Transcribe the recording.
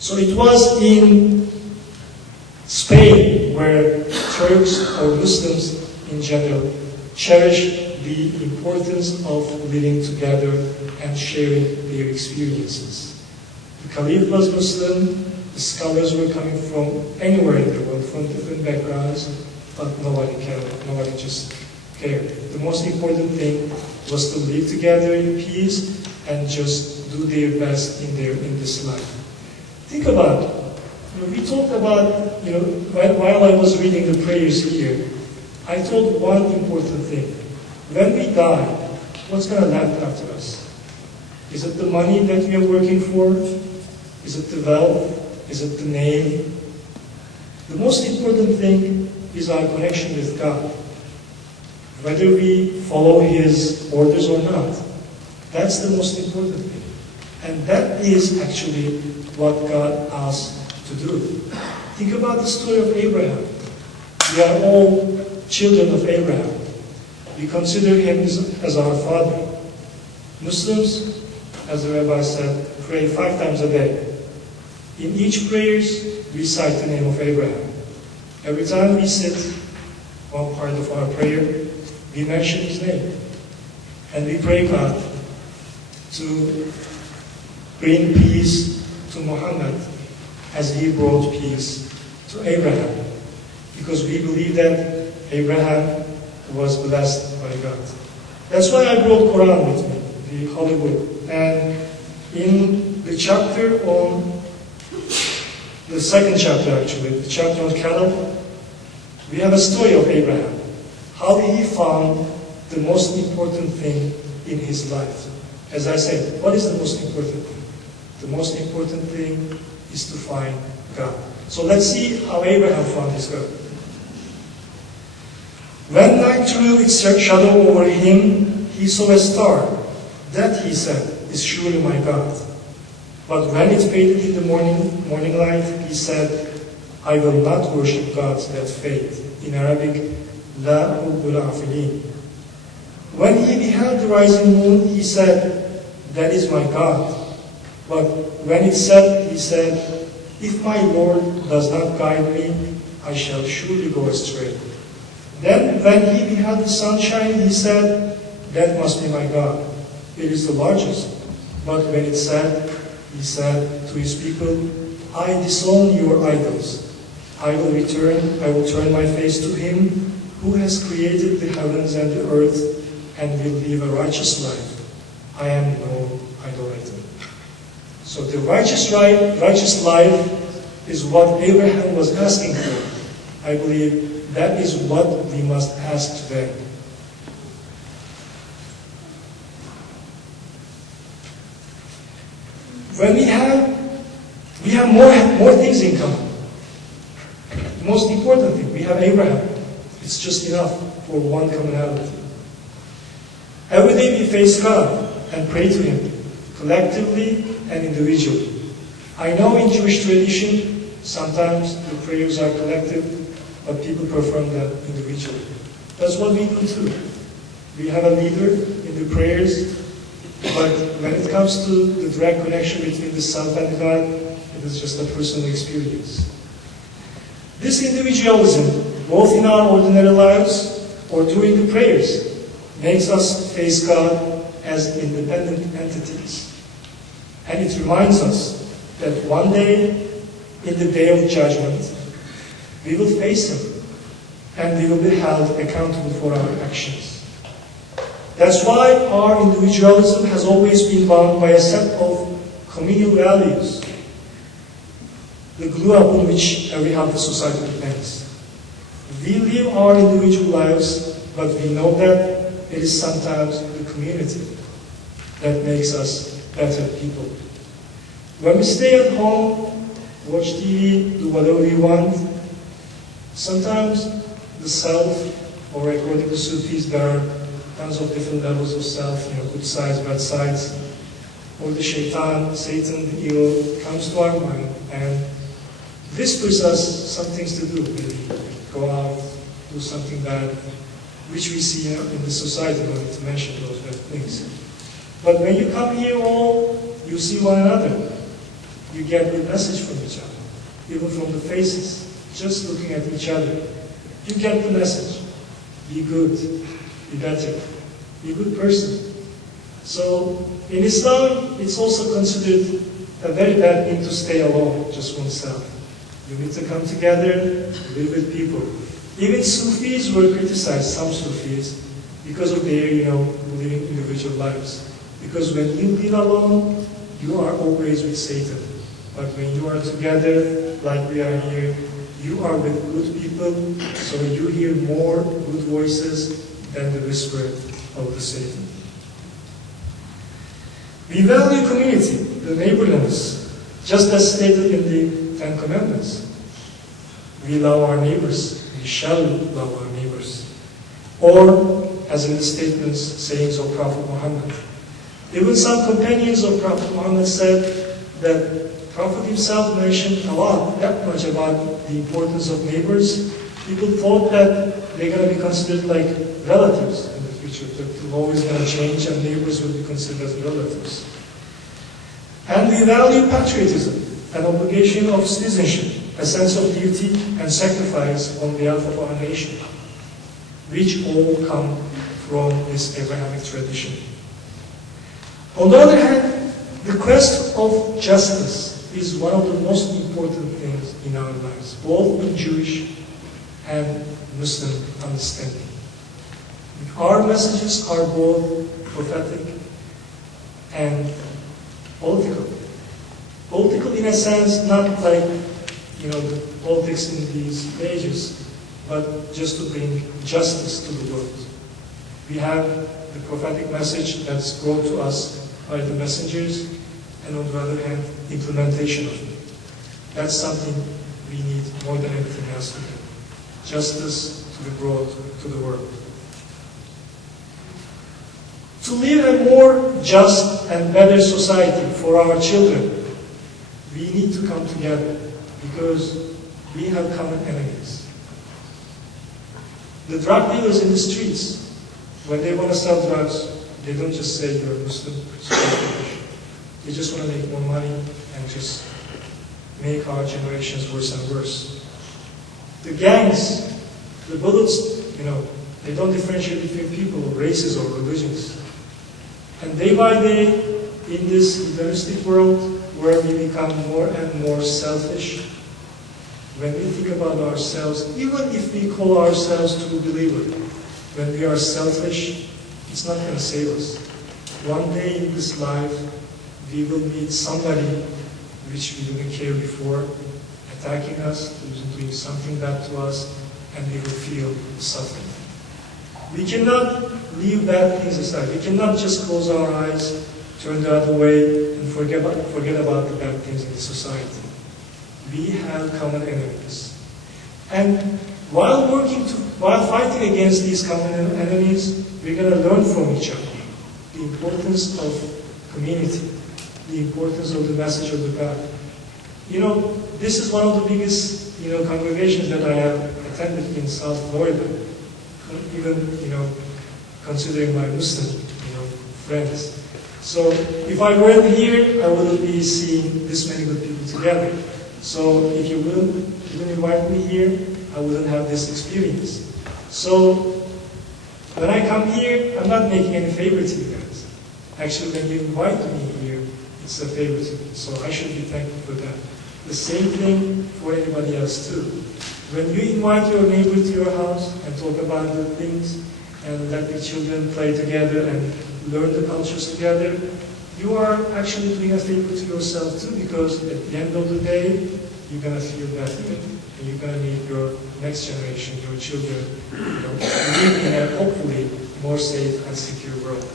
So it was in Spain where Turks or Muslims in general cherished the importance of living together and sharing their experiences. The Caliph was Muslim, the scholars were coming from anywhere in the world, from different backgrounds, but nobody just cared. The most important thing was to live together in peace and just do their best in this life. Think about it. We talked about, while I was reading the prayers here, I told one important thing. When we die, what's going to left after us? Is it the money that we are working for? Is it the wealth? Is it the name? The most important thing is our connection with God. Whether we follow His orders or not, that's the most important thing. And that is actually what God asks to do. Think about the story of Abraham. We are all children of Abraham. We consider him as our father. Muslims, as the Rabbi said, pray 5 times a day. In each prayers, we cite the name of Abraham. Every time we sit, one part of our prayer, we mention his name. And we pray God to bring peace to Muhammad as he brought peace to Abraham. Because we believe that Abraham was blessed by God. That's why I brought Quran with me, the Holy Book. And in the chapter on, the second chapter actually, the chapter on cattle, we have a story of Abraham. How he found the most important thing in his life. As I said, what is the most important thing? The most important thing is to find God. So let's see how Abraham found his God. When night threw its shadow over him, he saw a star. That, he said, is surely my God. But when it faded in the morning light, he said, I will not worship gods that fade. In Arabic, La ubbul afilin. When he beheld the rising moon, he said, that is my God. But when it set, he said, if my Lord does not guide me, I shall surely go astray. Then when he beheld the sunshine, he said, that must be my God. It is the largest. But when it set, he said to his people, I disown your idols. I will turn my face to him who has created the heavens and the earth and will live a righteous life. I am no idolater. So the righteous life is what Abraham was asking for. I believe that is what we must ask today. When we have more things in common. The most important thing, we have Abraham. It's just enough for one commonality. Every day we face God and pray to Him, collectively and individually. I know in Jewish tradition, sometimes the prayers are collective, but people perform them individually. That's what we do too. We have a leader in the prayers, but when it comes to the direct connection between the self and God, it is just a personal experience. This individualism, both in our ordinary lives or during the prayers, makes us face God as independent entities. And it reminds us that one day, in the day of judgment, we will face Him and we will be held accountable for our actions. That's why our individualism has always been bound by a set of communal values, the glue upon which every healthy society depends. We live our individual lives, but we know that it is sometimes the community that makes us better people. When we stay at home, watch TV, do whatever we want, sometimes the self, or according to Sufis, there are tons of different levels of self, good sides, bad sides, or the shaitan, Satan, the evil, comes to our mind and whispers us some things to do, maybe go out, do something bad, which we see in the society, not to mention those bad things. But when you come here all, you see one another. you get the message from each other, even from the faces, just looking at each other. You get the message. Be good, be better, be a good person. So in Islam, it's also considered a very bad thing to stay alone, just oneself. You need to come together, live with people. Even Sufis were criticized, some Sufis, because of their, living individual lives. Because when you live alone, you are always with Satan. But when you are together, like we are here, you are with good people, so you hear more good voices than the whisper of the Satan. We value community, the neighborliness, just as stated in the Ten Commandments. We love our neighbors, we shall love our neighbors. Or, as in the statements, sayings of Prophet Muhammad. Even some companions of Prophet Muhammad said that Prophet himself mentioned a lot, that much about the importance of neighbors. People thought that they're going to be considered like relatives in the future, that the law is going to change and neighbors will be considered as relatives. And we value patriotism, an obligation of citizenship, a sense of duty and sacrifice on behalf of our nation, which all come from this Abrahamic tradition. On the other hand, the quest of justice is one of the most important things in our lives, both in Jewish and Muslim understanding. Our messages are both prophetic and political. Political in a sense, not like, the politics in these pages, but just to bring justice to the world. We have the prophetic message that's brought to us by the messengers, and on the other hand, implementation of it. That's something we need more than anything else to do. Justice to the world. To live a more just and better society for our children, we need to come together because we have common enemies. The drug dealers in the streets, when they want to sell drugs, they don't just say you're a Muslim. They just want to make more money and just make our generations worse and worse. The gangs, the bullets, they don't differentiate between people, races, or religions. And day by day, in this hedonistic world, where we become more and more selfish, when we think about ourselves, even if we call ourselves true believers, when we are selfish, it's not going to save us. One day in this life, we will meet somebody which we didn't care before, attacking us, doing something bad to us, and we will feel suffering. We cannot leave bad things aside. We cannot just close our eyes, turn the other way, and forget about the bad things in the society. We have common enemies. And while fighting against these common enemies, we're going to learn from each other the importance of community, the importance of the message of the God. This is one of the biggest, congregations that I have attended in South Florida. Even, considering my Muslim, friends. So if I weren't here, I wouldn't be seeing this many good people together. So if you didn't invite me here, I wouldn't have this experience. So when I come here, I'm not making any favor to you guys. Actually, when you invite me here, it's a favor to me. So I should be thankful for that. The same thing for anybody else too. When you invite your neighbor to your house and talk about good things and let the children play together and learn the cultures together, you are actually doing a favor to yourself too, because at the end of the day, you're going to feel that good and you're going to meet your next generation, your children, live in a hopefully more safe and secure world.